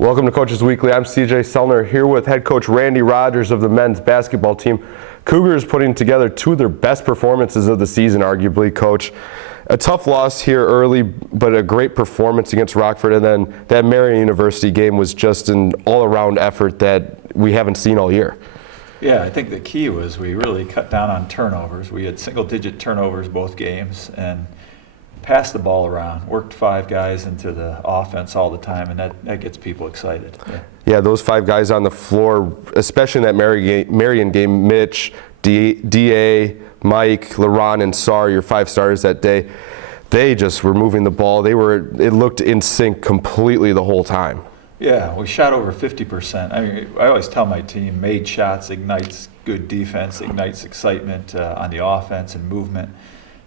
Welcome to Coaches Weekly. I'm CJ Sellner here with head coach Randy Rogers of the men's basketball team. Cougars putting together two of their best performances of the season, arguably, Coach. A tough loss here early, but a great performance against Rockford, and then that Marian University game was just an all-around effort that we haven't seen all year. Yeah, I think the key was we really cut down on turnovers. We had single-digit turnovers both games and passed the ball around, worked five guys into the offense all the time, and that gets people excited. Yeah, those five guys on the floor, especially in that Marian game, Mitch, D.A., Mike, LaRon, and Sar, your five starters that day, they just were moving the ball. It looked in sync completely the whole time. Yeah, we shot over 50%. I mean, I always tell my team, made shots ignites good defense, ignites excitement on the offense and movement.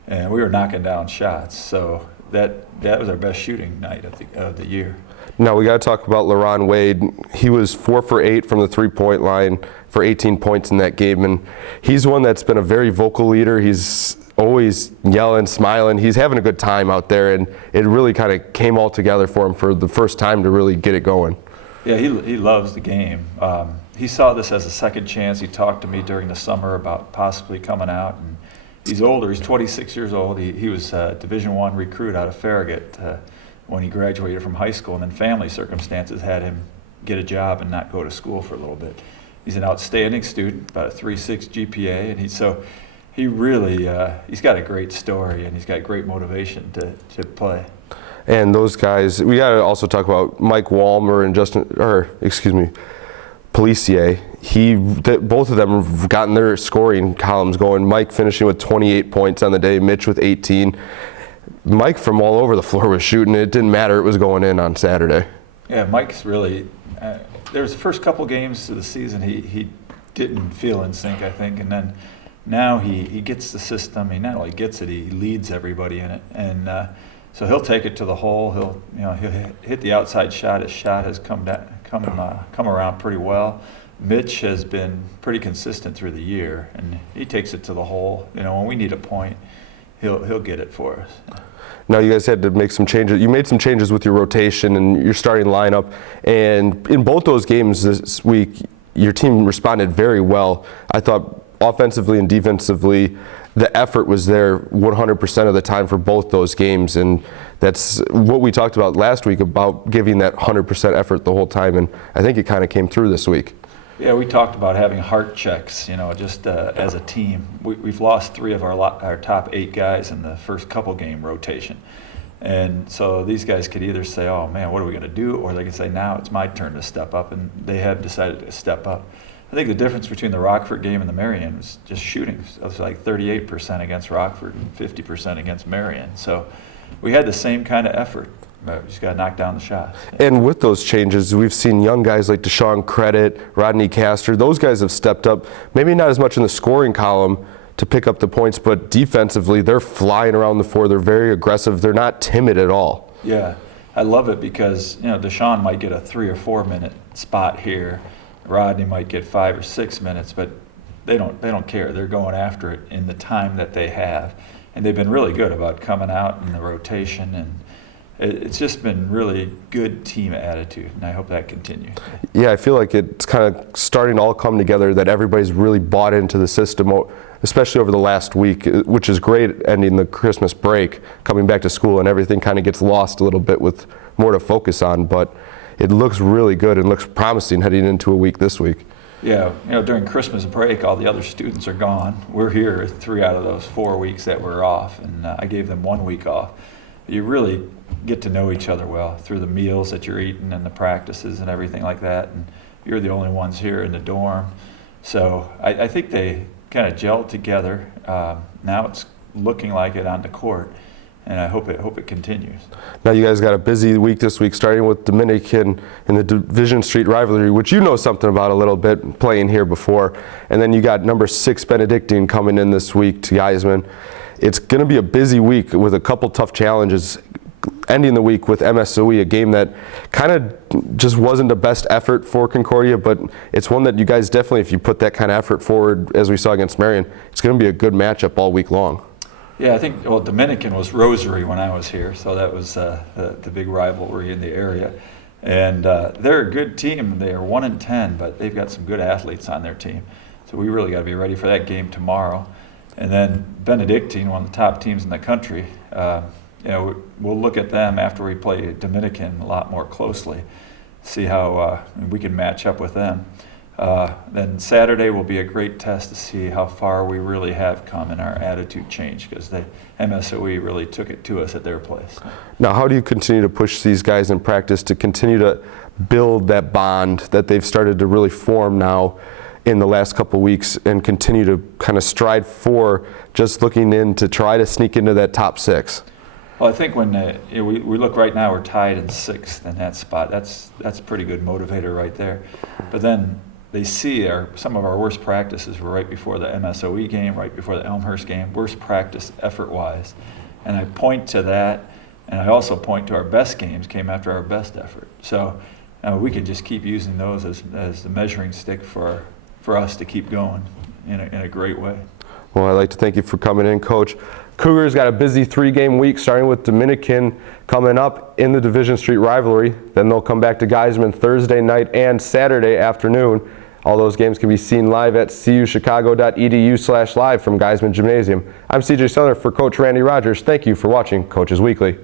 And we were knocking down shots, so that was our best shooting night of the year. Now we got to talk about LaRon Wade. He was 4 for 8 from the three-point line for 18 points in that game, and he's one that's been a very vocal leader. He's always yelling, smiling. He's having a good time out there, and it really kind of came all together for him for the first time to really get it going. Yeah, he loves the game. He saw this as a second chance. He talked to me during the summer about possibly coming out, and he's older. He's 26 years old. He was a Division I recruit out of Farragut when he graduated from high school, and then family circumstances had him get a job and not go to school for a little bit. He's an outstanding student, about a 3.6 GPA, and he really he's got a great story, and he's got great motivation to play. And those guys, we got to also talk about Mike Walmer and Policier. Both of them have gotten their scoring columns going. Mike finishing with 28 points on the day, Mitch with 18. Mike from all over the floor was shooting. It didn't matter. It was going in on Saturday. Yeah, Mike's really there was the first couple games of the season he didn't feel in sync, I think, and then now he gets the system. He not only gets it, he leads everybody in it, and so he'll take it to the hole. He'll hit the outside shot. His shot has come around pretty well. Mitch has been pretty consistent through the year, and he takes it to the hole. When we need a point, he'll get it for us. Now you guys had to make some changes. You made some changes with your rotation and your starting lineup, and in both those games this week, your team responded very well. I thought offensively and defensively, the effort was there 100% of the time for both those games, and that's what we talked about last week about giving that 100% effort the whole time, and I think it kind of came through this week. Yeah, we talked about having heart checks, just as a team. We've lost 3 of our top 8 guys in the first couple game rotation. And so these guys could either say, oh man, what are we going to do? Or they can say, now it's my turn to step up, and they have decided to step up. I think the difference between the Rockford game and the Marian was just shooting. It was like 38% against Rockford and 50% against Marian. So we had the same kind of effort. But we just got to knock down the shots. And with those changes, we've seen young guys like Deshaun Credit, Rodney Castor. Those guys have stepped up, maybe not as much in the scoring column to pick up the points, but defensively, they're flying around the floor. They're very aggressive. They're not timid at all. Yeah, I love it because Deshaun might get a 3 or 4 minute spot here. Rodney might get 5 or 6 minutes, but they don't care. They're going after it in the time that they have, and they've been really good about coming out in the rotation, and it's just been really good team attitude, and I hope that continues. Yeah, I feel like it's kind of starting to all come together, that everybody's really bought into the system, especially over the last week, which is great ending the Christmas break, coming back to school, and everything kind of gets lost a little bit with more to focus on, but it looks really good and looks promising heading into a week this week. Yeah, during Christmas break, all the other students are gone. We're here 3 out of those 4 weeks that we're off, and I gave them 1 week off. You really get to know each other well through the meals that you're eating and the practices and everything like that, and you're the only ones here in the dorm. So I think they kind of gelled together. Now it's looking like it on the court, and I hope it continues. Now you guys got a busy week this week, starting with Dominican in the Division Street rivalry, which you know something about a little bit, playing here before, and then you got number 6 Benedictine coming in this week to Geisman. It's going to be a busy week with a couple tough challenges, ending the week with MSOE, a game that kind of just wasn't the best effort for Concordia, but it's one that you guys definitely, if you put that kind of effort forward as we saw against Marian, it's going to be a good matchup all week long. Yeah, I think, Dominican was Rosary when I was here, so that was the big rivalry in the area. And they're a good team. They are 1-10, but they've got some good athletes on their team. So we really got to be ready for that game tomorrow. And then Benedictine, one of the top teams in the country, we'll look at them after we play Dominican a lot more closely, see how we can match up with them. Then Saturday will be a great test to see how far we really have come in our attitude change, because the MSOE really took it to us at their place. Now, how do you continue to push these guys in practice to continue to build that bond that they've started to really form now in the last couple of weeks, and continue to kind of strive for just looking in to try to sneak into that top 6? Well, I think when we look right now, we're tied in 6th in that spot. That's a pretty good motivator right there. But then they see some of our worst practices were right before the MSOE game, right before the Elmhurst game, worst practice effort-wise. And I point to that, and I also point to our best games came after our best effort. So we can just keep using those as the measuring stick for us to keep going in a great way. Well, I'd like to thank you for coming in, Coach. Cougars got a busy 3-game week, starting with Dominican coming up in the Division Street rivalry. Then they'll come back to Geisman Thursday night and Saturday afternoon. All those games can be seen live at cuchicago.edu/live from Geisman Gymnasium. I'm CJ Sumner for Coach Randy Rogers. Thank you for watching Coaches Weekly.